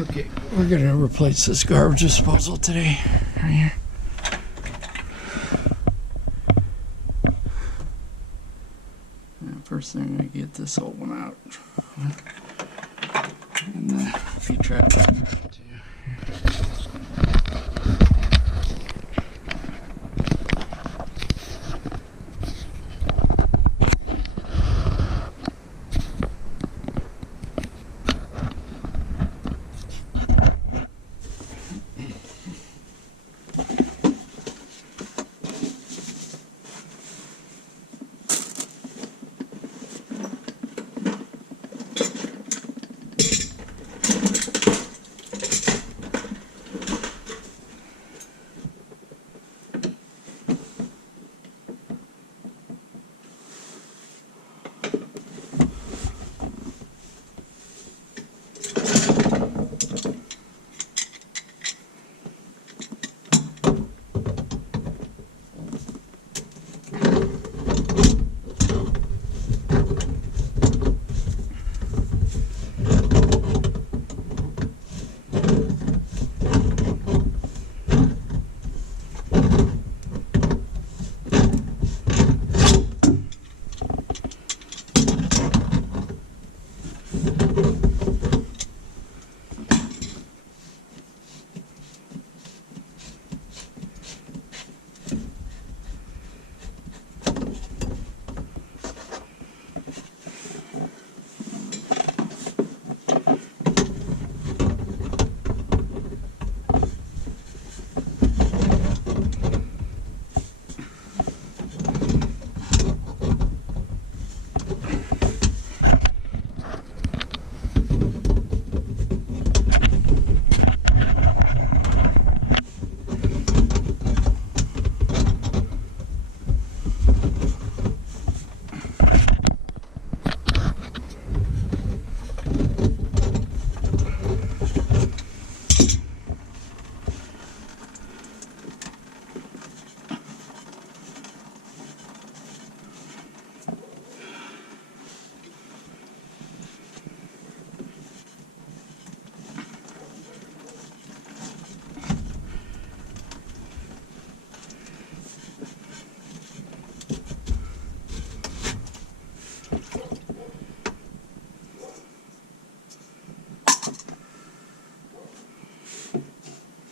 Okay, we're gonna replace this garbage disposal today. Right here. First thing, I'm gonna get this old one out. And the feed trap too.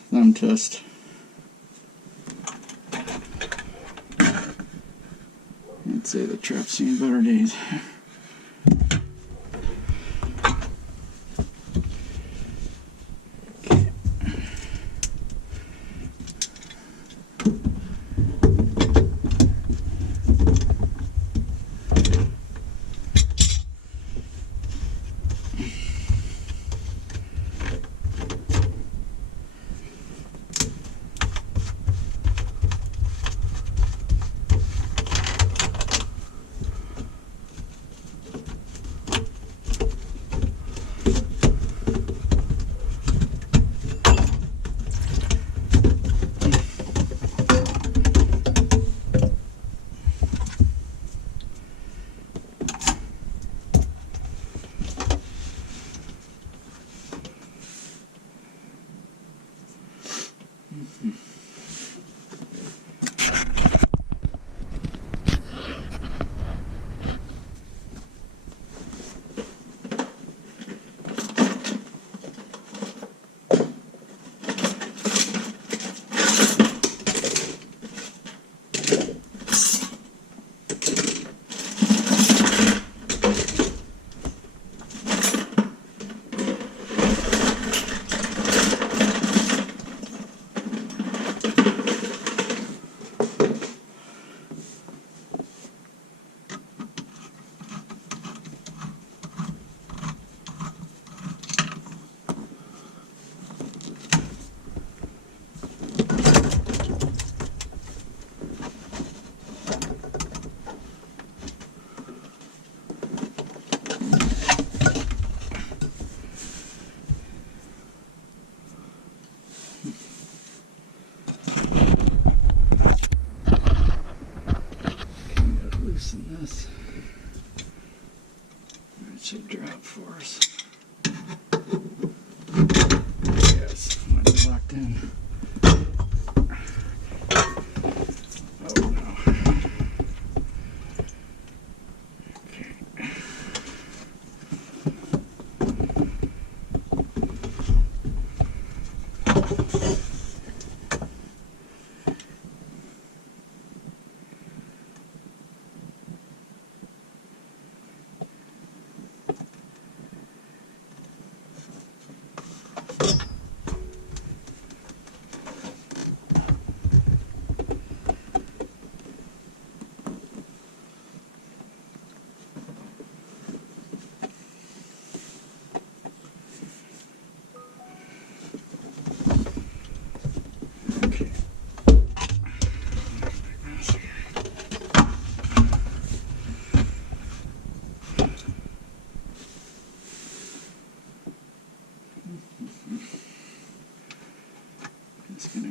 Thumb test. I'd say the trap's seen better days.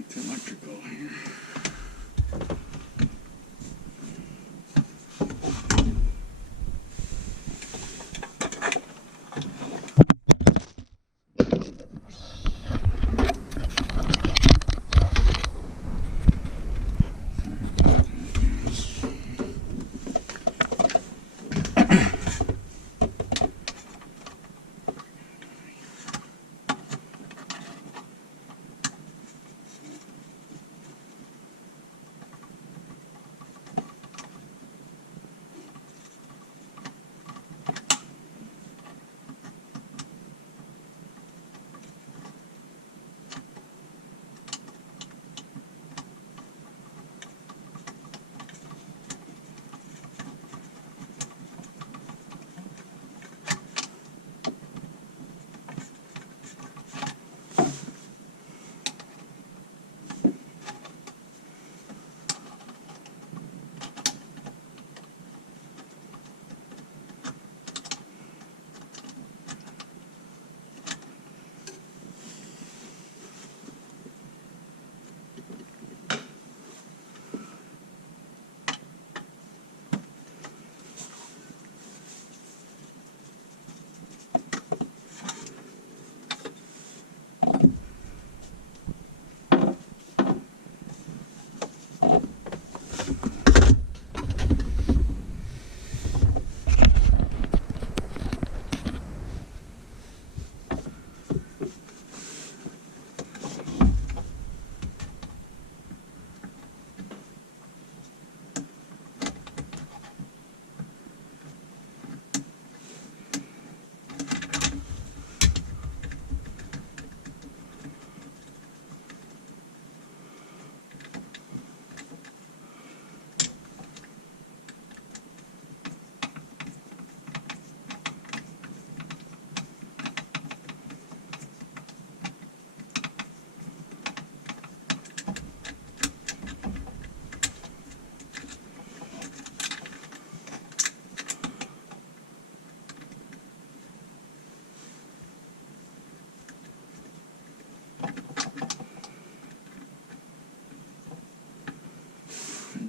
Check the electrical here.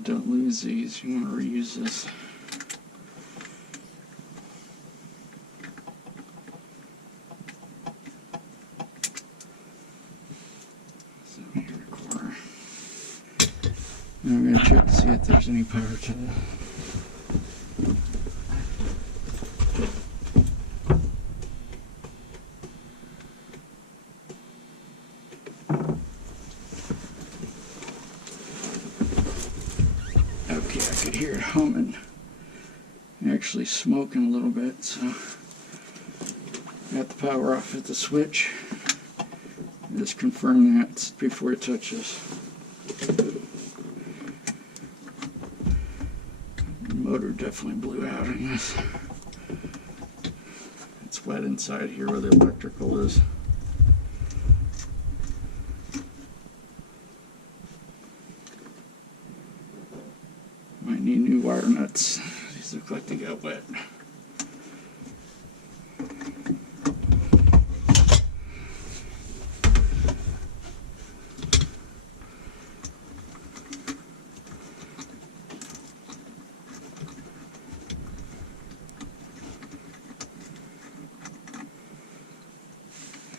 Don't lose these, you want to reuse this. So here in the corner. Now I'm going to check to see if there's any power to it. Okay, I could hear it humming, actually smoking a little bit, so got the power off at the switch. Just confirm that before it touches. The motor definitely blew out in this. It's wet inside here where the electrical is. Might need new wire nuts. These look like they got wet.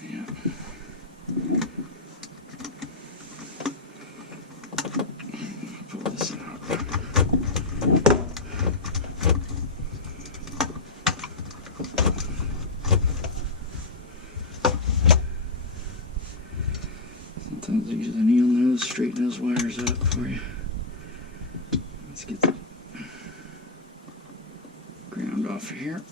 Yeah. Pull this out. Sometimes I use a needle nose, straighten those wires up for you. Let's get the ground off of here.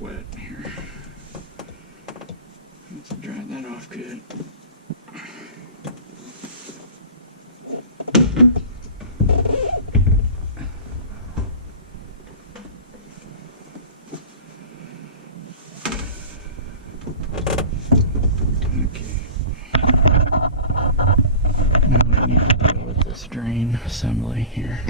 Wet here. Let's dry that off good. drain assembly here.